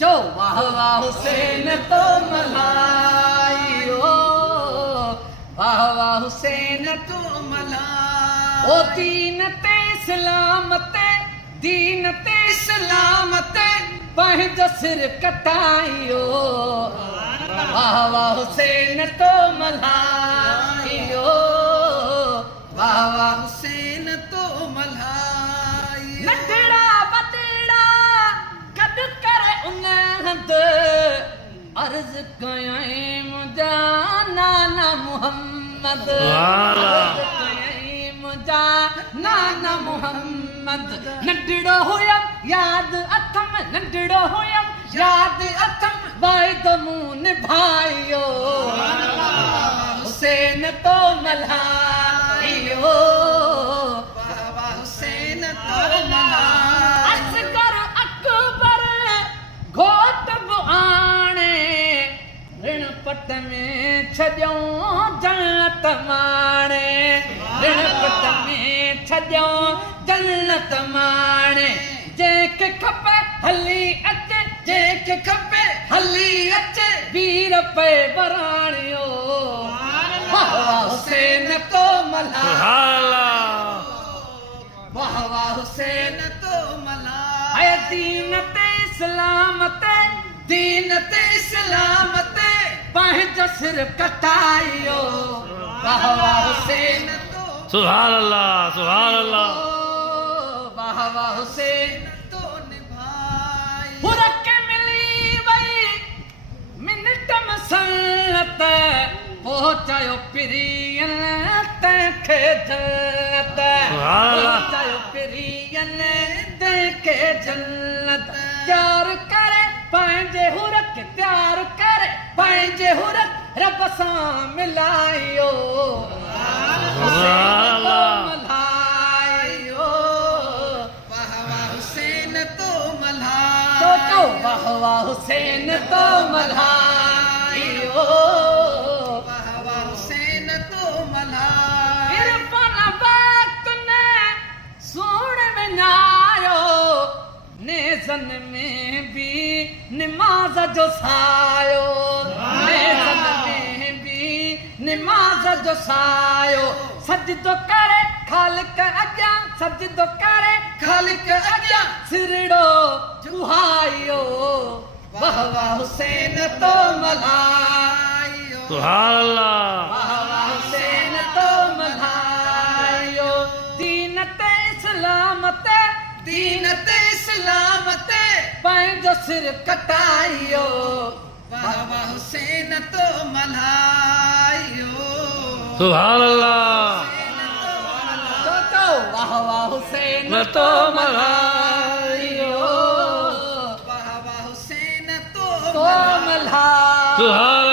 जो वाह वाह हुसैन तो मलाइयो, वाह वाह हुसैन तो मलाई। ओ दीन ते इस्लाम ते, दीन ते इस्लाम ते पंहिंज सिर कटाइयो, वाह वाह हुसैन तो मलाइयो, वाह वाह हुसैन तो मलाई। नंढड़ा वॾड़ा गॾु करे उन हंधि अर्ज़ कयईं मुंहिंजा नाना मुहम्मद, अर्ज़ कयईं मुंहिंजा नाना मुहम्मद। नंढड़ो हुयमि यादि अथमि, नंढड़ो हुयमि यादि अथमि, वाइदो मूं निभाइयो, हुसैन तो मल्हाइयो, हुसैन तो मल्हाइयो। असगर अकबर घोट बि आणे, ऋण पट में छॾियो जन्नत माणे, ऋण पट में छॾियो जन्नत माणे। जंहिंखे खपे हली अचे, जंहिंखे खपे हली अचे, वीर पे बराणियो, वाह वाह हुसैन तो मल्हाइयो, वाह वाह हुसैन तो मल्हाइयो। ऐ दीन ते इस्लाम ते, दीन ते इस्लाम ते पंहिंज सिर कटाइयो, वाह वाह हुसैन तो सुभान अल्लाह, सुभान अल्लाह। वाह वाह हुसैन तो निभाई। हुरक मिली वई मिनट मसलत, पहुचायो पिरियन तंहिंखे जन्नत, पहुचायो पिरियन तंहिंखे जन्नत। प्यार करे पंहिंजे हुरक, प्यार करे पंहिंजे हुरक, रब सां मिलाइयो, हुसैन तो मल्हाइयो, वाह वाह हुसैन तो मल्हाइयो, तो वाह वाह हुसैन तो मल्हाइयो, वाह वाह हुसैन तो मल्हाइयो। इरफान वक्त ने सोण विञायो, नेज़न में भी निमाज़ जो सायो, नेज़न में भी निमाज़ जो सायो। सजदो करे खालिक अॻियां, सजदो करे खालिक अॻियां, सिरड़ो जुहाइयो, वाह वाह हुसैन तो मल्हाइयो, सुभान अल्लाह, वाह वाह हुसैन तो मल्हाइयो। दीन ते इस्लाम ते, दीन ते इस्लाम ते पंहिंजो सिर कटाइयो, वाह वाह हुसैन तो मल्हाइयो, सुभान अल्लाह। तो वाह वाह हुसैन तो मल्हाइयो, वाह वाह हुसैन तो मल्हाइयो। सुभान